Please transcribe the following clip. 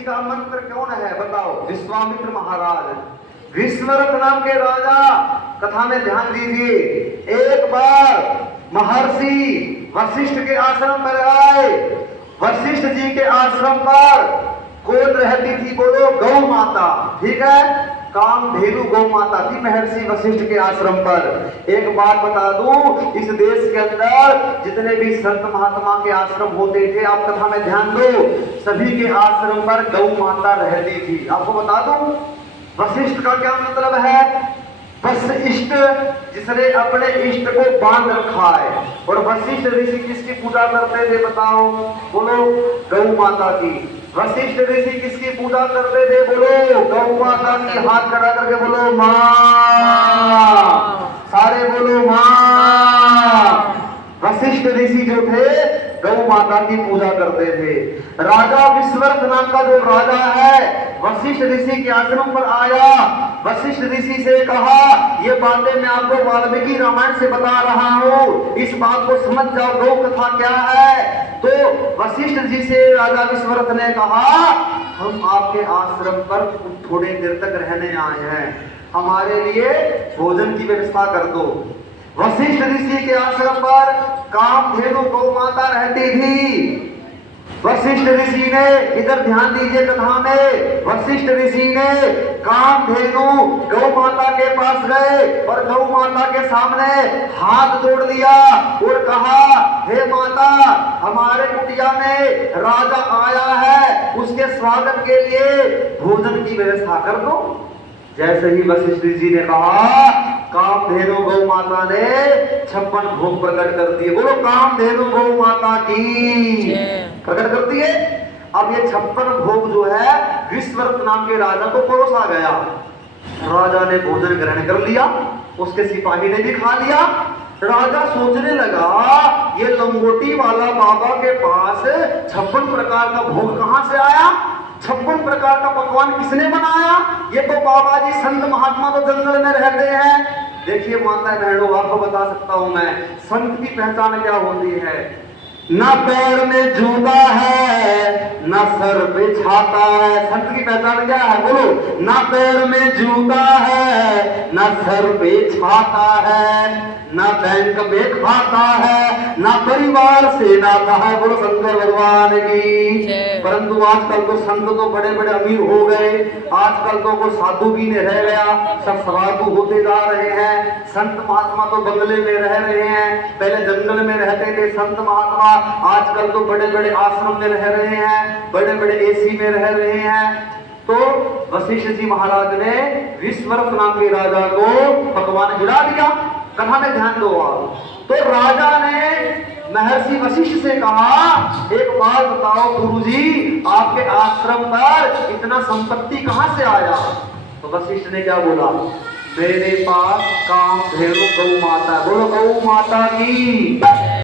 ऋषि का मंत्र कौन है बताओ? विश्वामित्र महाराज, विश्वरथ नाम के राजा। कथा में ध्यान दीजिए। एक बार महर्षि वशिष्ठ के आश्रम पर आए। वशिष्ठ जी के आश्रम पर कौन रहती थी बोलो? गौ माता। ठीक है, कामधेनु गौ माता थी महर्षि वशिष्ठ के आश्रम पर। एक बात बता दूं, इस देश के अंदर जितने भी संत महात्मा के आश्रम होते थे, आप कथा में ध्यान दो, सभी के आश्रम पर गौ माता रहती थी। आपको बता दूं वशिष्ठ का क्या मतलब है? वशिष्ठ, जिसने अपने इष्ट को बांध रखा है। और वशिष्ठ ऋषि किसकी पूजा करते थे बताओ? बोलो, गौ माता की। वशिष्ठ ऋषि किसकी पूजा करते थे बोलो? गौ माता की। हाथ खड़ा करके बोलो मां, सारे बोलो मां। वशिष्ठ ऋषि जो थे गौ माता की पूजा करते थे। राजा विश्वरथ नाम का जो राजा है वशिष्ठ ऋषि के आश्रम पर आया। वशिष्ठ ऋषि से कहा, ये बातें मैं आपको वाल्मीकि रामायण से बता रहा हूँ, इस बात को समझ जाओ, गौ कथा क्या है। तो वशिष्ठ जी से राजा विश्वरथ ने कहा, हम आपके आश्रम पर थोड़ी देर तक रहने आए हैं, हमारे लिए भोजन की व्यवस्था कर दो। वशिष्ठ ऋषि के आश्रम पर कामधेनु गौ माता रहती थी। वशिष्ठ ऋषि ने, इधर ध्यान दीजिए कथा में, वशिष्ठ ऋषि ने कामधेनु गौ माता के पास गए और गौ माता के सामने हाथ जोड़ दिया और कहा, हे माता, हमारे कुटिया में राजा आया है, उसके स्वागत के लिए भोजन की व्यवस्था कर दो। जैसे ही वशिष्ठ जी ने कहा, कामधेनु गौ माता ने 56 भोग प्रकट कर दिए। बोलो कामधेनु गौ माता की। प्रकट करती है। अब ये 56 भोग जो है विश्वरथ नाम के राजा को परोसा गया। राजा ने भोजन ग्रहण कर लिया, उसके सिपाही ने भी खा लिया। राजा सोचने लगा, ये लंगोटी वाला बाबा के पास 56 प्रकार का भोग कहां से आया? 56 प्रकार का पकवान किसने बनाया? ये तो बाबा जी संत महात्मा तो जंगल में रहते हैं। देखिए माता बहनों, आपको बता सकता हूं मैं, संत की पहचान क्या होती है? ना पैर में जूता है, ना सर पे छाता है। संत की पहचान क्या है बोलो? ना पैर में जूता है, ना सर पे छाता है, ना बैंक में खाता है, ना परिवार से नाता है। बोलो शंकर भगवान की। परंतु आजकल तो संत तो बड़े बड़े अमीर हो गए, आजकल तो कोई साधु भी नहीं रह गया, सब साधु होते जा रहे हैं। संत महात्मा तो बंगले में रह रहे हैं, पहले जंगल में रहते थे संत महात्मा, आजकल तो बड़े बड़े आश्रम में रह रहे हैं, बड़े बड़े एसी में रह रहे हैं। तो वशिष्ठ जी महाराज ने विश्वरथ नाम के राजा को पकवान खिला दिया। कथा में ध्यान दो आप। तो राजा ने महर्षि वशिष्ठ से कहा, एक बात बताओ गुरुजी, आपके आश्रम पर इतना संपत्ति कहां से आया? तो वशिष्ठ ने क्या बोला? मेरे पास कामधेनु गौ माता। बोलो गौ माता की।